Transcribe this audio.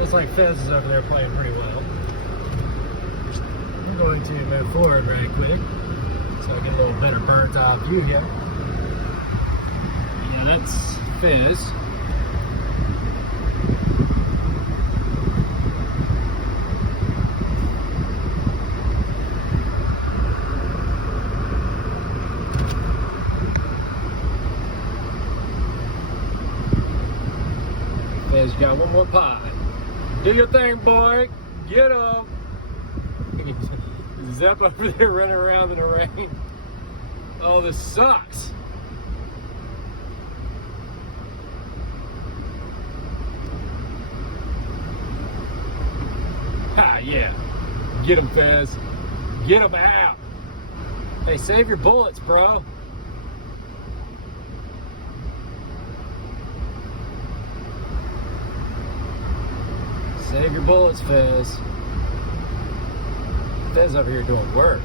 Looks like Fez is over there playing pretty well. I'm going to move forward right quick so I get a little better bird's eye view here. Yeah, that's Fez. Fez got one more pie. Do your thing, boy. Get up. Zep over there running around in the rain. Oh, this sucks. Ha, yeah. Get him, Fez. Get him out. Hey, save your bullets, bro. Save your bullets, Fez. Fez over here doing work.